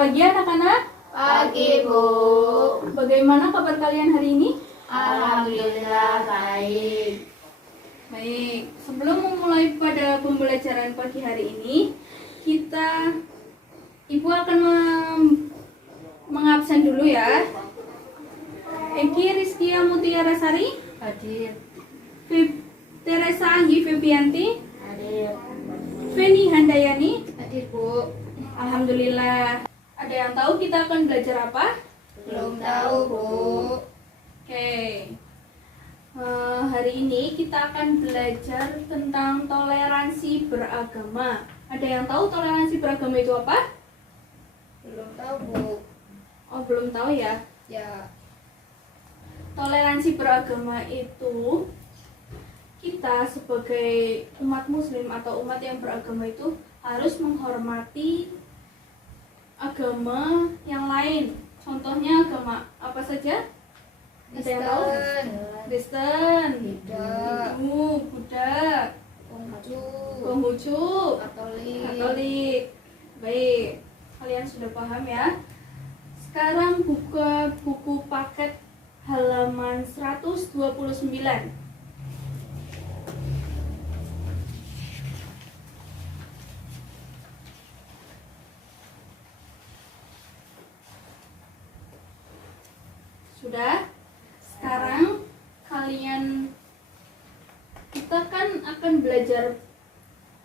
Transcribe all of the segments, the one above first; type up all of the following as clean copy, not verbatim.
pagi anak-anak. Pagi, Bu. Bagaimana kabar kalian hari ini? Alhamdulillah baik. Baik, sebelum memulai pada pembelajaran pagi hari ini, Ibu akan mengabsen dulu ya. Egi Rizkia Mutiara Sari, Hadir. Teresa Anggi Febianti, Hadir. Feni Handayani. Hadir, Bu. Alhamdulillah. Ada yang tahu kita akan belajar apa? Belum tahu, Bu. Oke. Hari ini kita akan belajar tentang toleransi beragama. Ada yang tahu toleransi beragama itu apa? Belum tahu, Bu. Oh, belum tahu ya. Ya. Toleransi beragama itu kita sebagai umat muslim atau umat yang beragama itu harus menghormati agama yang lain. Contohnya agama apa saja? Ada yang tahu? Kristen, Tidak. Hindu, Buddha, Konghucu, Katolik. Baik, kalian sudah paham ya? Sekarang buka buku paket halaman 129. Sudah? Sekarang kita kan akan belajar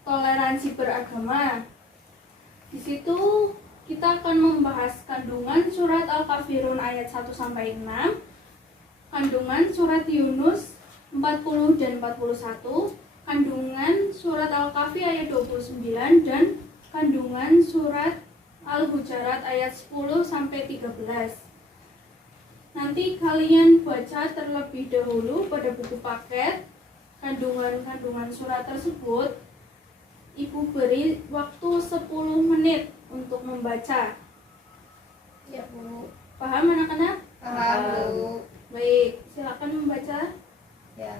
toleransi beragama. Di situ kita akan membahas kandungan surat Al-Kafirun ayat 1 sampai 6, kandungan surat Yunus 40 dan 41, kandungan surat Al-Kahfi ayat 29 dan kandungan surat Al-Hujurat ayat 10 sampai 13. Nanti kalian baca terlebih dahulu pada buku paket kandungan-kandungan surat tersebut. Ibu beri waktu 10 menit untuk membaca. Ya, Bu. Paham anak-anak? Paham, Bu. Baik, silakan membaca. Ya.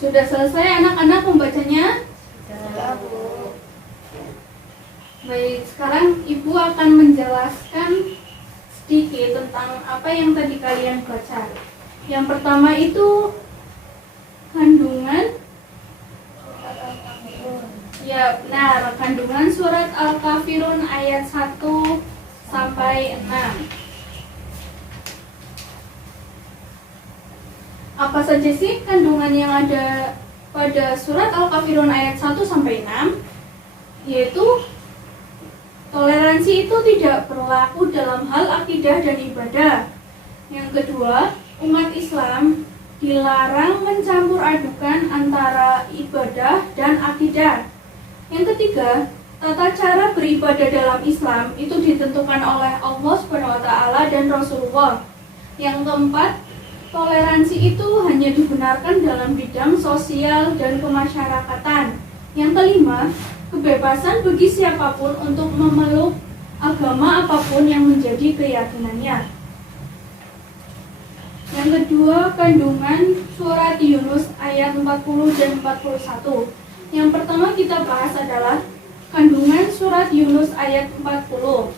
Sudah selesai anak-anak membacanya? Sudah, Bu. Baik, sekarang Ibu akan menjelaskan sedikit tentang apa yang tadi kalian baca. Yang pertama itu kandungan, ya benar, kandungan surat Al-Kafirun ayat 1 sampai 6. Apa saja sih kandungan yang ada pada surat Al-Kafirun ayat 1 sampai 6? Yaitu toleransi itu tidak berlaku dalam hal akidah dan ibadah. Yang kedua, umat Islam dilarang mencampur adukan antara ibadah dan akidah. Yang ketiga, tata cara beribadah dalam Islam itu ditentukan oleh Allah SWT dan Rasulullah. Yang keempat, toleransi itu hanya dibenarkan dalam bidang sosial dan kemasyarakatan. Yang kelima, kebebasan bagi siapapun untuk memeluk agama apapun yang menjadi keyakinannya. Yang kedua, kandungan surat Yunus ayat 40 dan 41. Yang pertama kita bahas adalah kandungan surat Yunus ayat 40.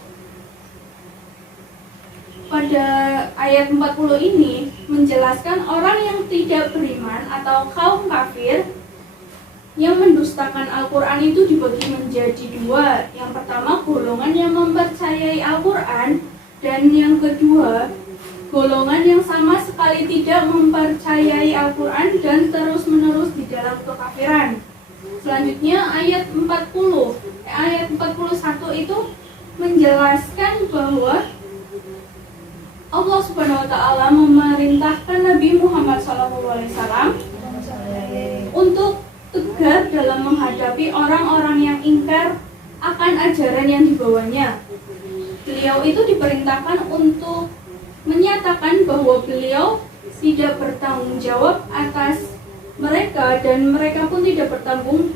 Pada ayat 40 ini menjelaskan orang yang tidak beriman atau kaum kafir yang mendustakan Al-Quran itu dibagi menjadi dua. Yang pertama, golongan yang mempercayai Al-Quran, dan yang kedua, golongan yang sama sekali tidak mempercayai Al-Quran dan terus-menerus di dalam kekafiran. Selanjutnya ayat 41 itu menjelaskan bahwa Allah Subhanahu wa taala memerintahkan Nabi Muhammad SAW untuk tegar dalam menghadapi orang-orang yang ingkar akan ajaran yang dibawanya. Beliau itu diperintahkan untuk menyatakan bahwa beliau tidak bertanggung jawab atas mereka dan mereka pun tidak bertanggung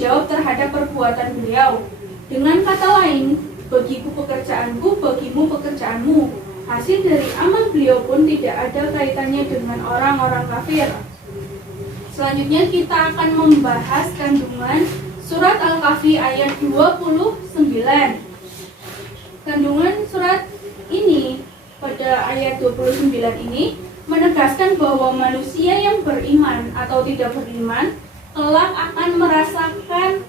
jawab terhadap perbuatan beliau. Dengan kata lain, bagiku pekerjaanku, bagimu pekerjaanmu. Hasil dari amal beliau pun tidak ada kaitannya dengan orang-orang kafir. Selanjutnya kita akan membahas kandungan surat Al-Kahfi ayat 29. Kandungan surat ini pada ayat 29 ini menegaskan bahwa manusia yang beriman atau tidak beriman kelak akan merasakan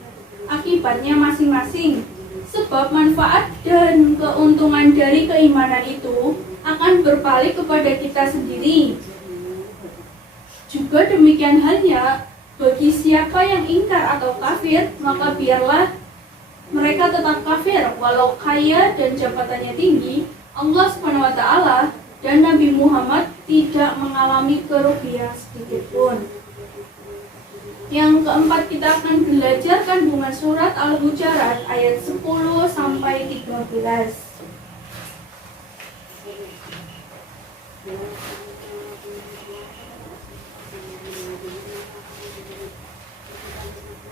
akibatnya masing-masing. Sebab manfaat dan keuntungan dari keimanan itu akan berbalik kepada kita sendiri. Juga demikian halnya bagi siapa yang ingkar atau kafir, maka biarlah mereka tetap kafir walau kaya dan jabatannya tinggi. Allah Subhanahu wa taala dan Nabi Muhammad tidak mengalami kerugian sedikit pun. Yang keempat, kita akan belajar kandungan surat Al-Hujurat ayat 10 sampai 13.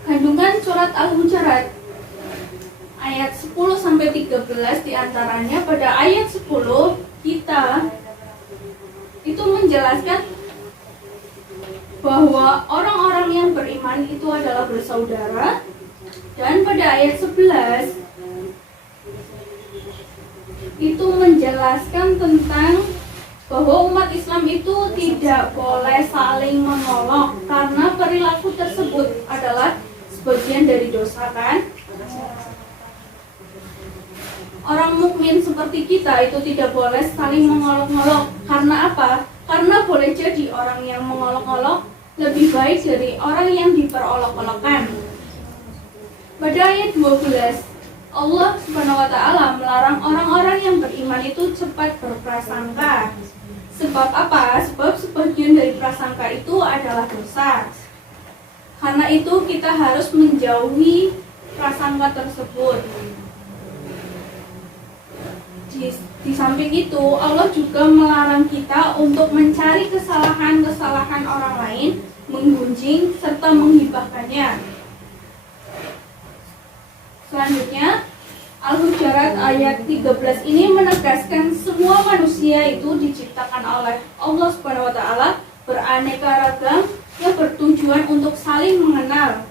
Kandungan surat Al-Hujurat ayat 10 sampai 13 diantaranya pada ayat 10 kita itu menjelaskan bahwa orang-orang yang beriman itu adalah bersaudara, dan pada ayat 11 itu menjelaskan tentang bahwa umat Islam itu tidak boleh saling menolong karena perilaku tersebut adalah sebagian dari dosa, kan? Orang mukmin seperti kita itu tidak boleh saling mengolok-olok. Karena apa? Karena boleh jadi orang yang mengolok-olok lebih baik dari orang yang diperolok-olokkan. Pada ayat 12, Allah Subhanahu wa taala melarang orang-orang yang beriman itu cepat berprasangka. Sebab apa? Sebab sebagian dari prasangka itu adalah dosa. Karena itu kita harus menjauhi prasangka tersebut. Di samping itu, Allah juga melarang kita untuk mencari kesalahan-kesalahan orang lain, menggunjing, serta menghibahkannya. Selanjutnya, Al-Hujurat ayat 13 ini menegaskan semua manusia itu diciptakan oleh Allah Subhanahu wa taala beraneka ragam yang bertujuan untuk saling mengenal.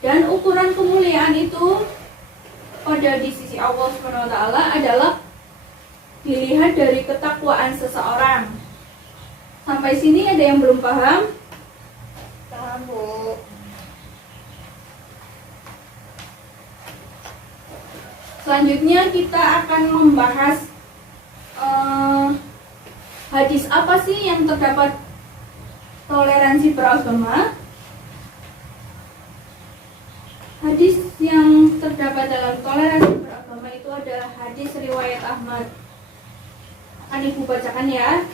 Dan ukuran kemuliaan itu pada di sisi Allah Subhanahu wa taala adalah dilihat dari ketakwaan seseorang. Sampai sini ada yang belum paham? Paham, Bu. Selanjutnya kita akan membahas hadis apa sih yang terdapat toleransi beragama. Hadis yang terdapat dalam toleransi beragama itu adalah hadis riwayat Ahmad. Akan Ibu bacakan ya.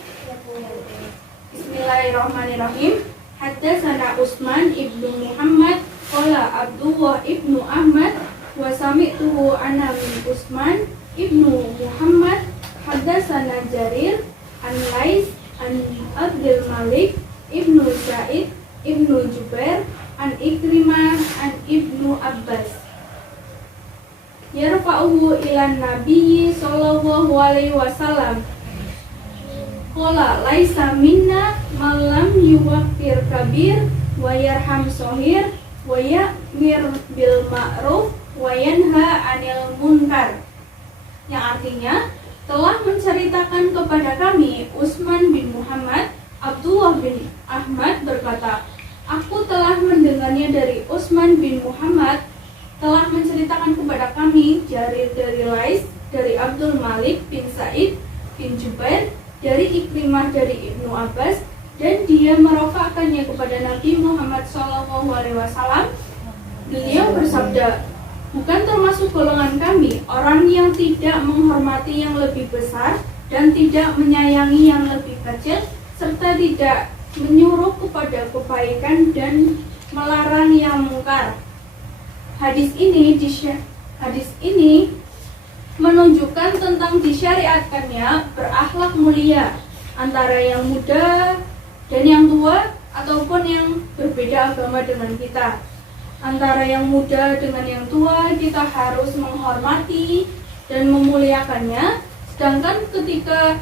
Bismillahirrahmanirrahim. Haddatsana Utsman ibnu Muhammad qala Abdullah ibnu Ahmad wa sami'tuhu ana min Utsman ibnu Muhammad haddatsana Jarir an Lais an Abdul Malik ibnu Sa'id ibnu Jubair an Ikrimah an ibnu Abbas yarfa'uhu ilan nabiyyi sallallahu alaihi wasallam qala laisa minna man lam yuwaqqir kabir wa yarham shahir wa ya'mir bil ma'ruf wa yanha 'anil munkar, yang artinya telah menceritakan kepada kami Utsman bin Muhammad. Abdullah bin Ahmad berkata, aku telah mendengarnya dari Utsman bin Muhammad, telah menceritakan kepada kami Jarir dari Lais, dari Abdul Malik bin Sa'id bin Jubair, dari Ikrimah dari Ibnu Abbas, dan dia merofakkannya kepada Nabi Muhammad SAW. Beliau bersabda, bukan termasuk golongan kami orang yang tidak menghormati yang lebih besar dan tidak menyayangi yang lebih kecil, serta tidak menyuruh kepada kebaikan dan melarang yang mungkar. Hadis ini menunjukkan tentang disyariatkannya berakhlak mulia antara yang muda dan yang tua, ataupun yang berbeda agama dengan kita. Antara yang muda dengan yang tua kita harus menghormati dan memuliakannya, sedangkan ketika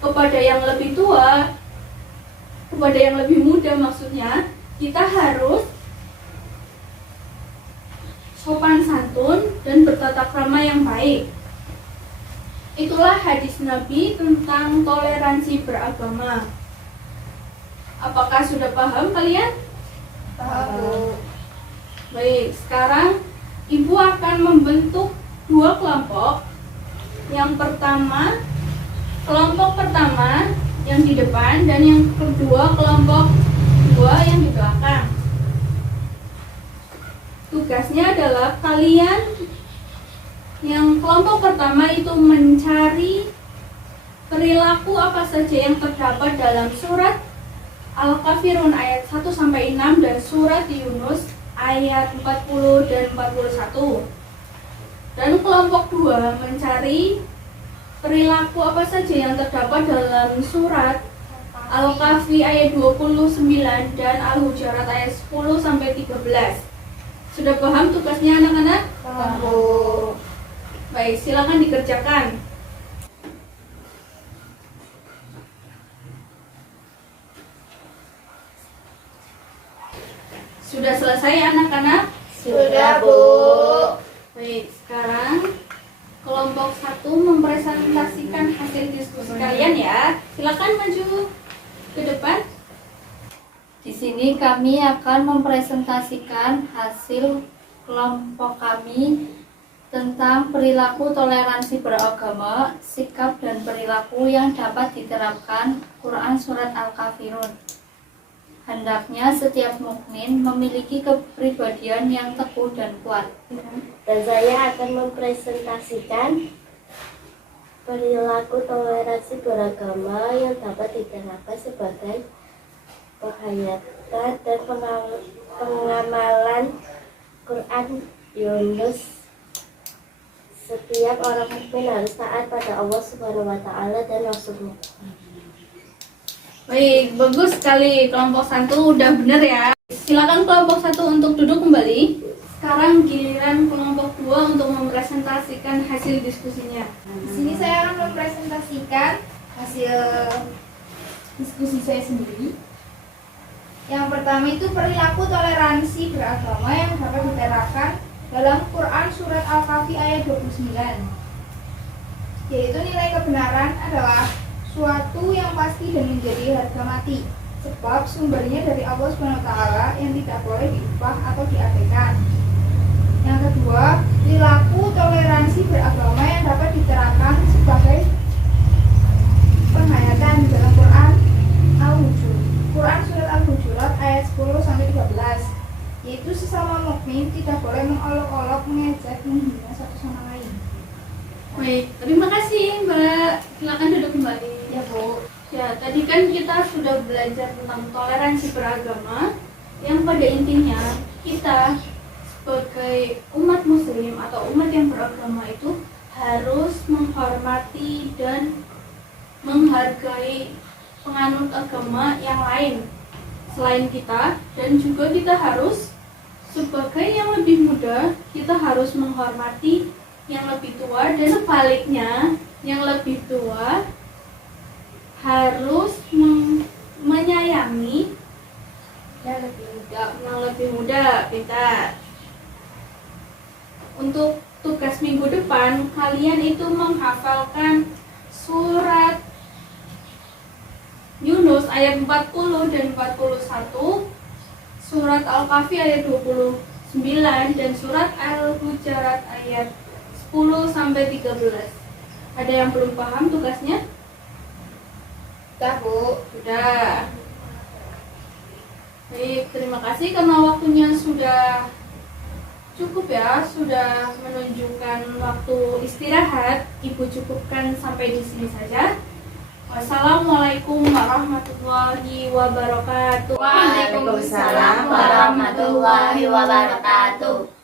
kepada yang lebih tua kepada yang lebih muda, maksudnya kita harus sopan santun dan bertata krama yang baik. Itulah hadis Nabi tentang toleransi beragama. Apakah sudah paham kalian? Paham, Bu. Baik, sekarang Ibu akan membentuk dua kelompok. Yang pertama, kelompok pertama yang di depan, dan yang kedua kelompok dua yang di belakang. Tugasnya adalah kalian yang kelompok pertama itu mencari perilaku apa saja yang terdapat dalam surat Al-Kafirun ayat 1-6 dan surat Yunus ayat 40 dan 41. Dan kelompok 2 mencari perilaku apa saja yang terdapat dalam surat Al-Kahfi ayat 29 dan Al-Hujurat ayat 10-13. Sudah paham tugasnya anak-anak? Paham, Bu. Baik, silakan dikerjakan. Sudah selesai anak-anak? Sudah, Bu. Baik, sekarang kelompok 1 mempresentasikan hasil diskusi kalian ya. Silakan maju ke depan. Di sini kami akan mempresentasikan hasil kelompok kami tentang perilaku toleransi beragama, sikap dan perilaku yang dapat diterapkan Quran Surat Al-Kafirun. Hendaknya setiap mukmin memiliki kepribadian yang teguh dan kuat. Dan saya akan mempresentasikan perilaku toleransi beragama yang dapat diterapkan sebagai penghayatan dan pengamalan Quran Yunus. Setiap orang mukmin harus taat pada Allah Subhanahu wa taala dan Rasulnya. Baik, bagus sekali. Kelompok 1 udah bener ya. Silakan kelompok 1 untuk duduk kembali. Sekarang giliran kelompok 2 untuk mempresentasikan hasil diskusinya. Di sini saya akan mempresentasikan hasil diskusi saya sendiri. Yang pertama itu perilaku toleransi beragama yang dapat diterapkan dalam Quran Surat Al-Kahfi ayat 29. Yaitu nilai kebenaran adalah suatu yang pasti dan menjadi harga mati, sebab sumbernya dari Allah SWT yang tidak boleh diubah atau diabaikan. Yang kedua, perilaku toleransi beragama yang dapat diterapkan sebagai penghayatan dalam Quran Quran Surat Al-Hujurat ayat 10-13, yaitu sesama mukmin tidak boleh mengolok-olok, mengejek, menghina satu sama lain. Baik, terima kasih Mbak. Silakan duduk kembali. Ya, Bu. Ya, tadi kan kita sudah belajar tentang toleransi beragama, yang pada intinya kita sebagai umat muslim atau umat yang beragama itu harus menghormati dan menghargai penganut agama yang lain selain kita, dan juga kita harus sebagai yang lebih muda kita harus menghormati yang lebih tua, dan sebaliknya yang lebih tua harus menyayangi yang lebih muda kita. Untuk tugas minggu depan kalian itu menghafalkan surat Yunus ayat 40 dan 41, surat Al-Kahfi ayat 29 dan surat Al-Hujurat ayat 10-13. Ada yang belum paham tugasnya? Sudah, Bu. Sudah. Baik, terima kasih karena waktunya sudah cukup ya, sudah menunjukkan waktu istirahat. Ibu cukupkan sampai di sini saja. Wassalamualaikum warahmatullahi wabarakatuh. Waalaikumsalam warahmatullahi wabarakatuh.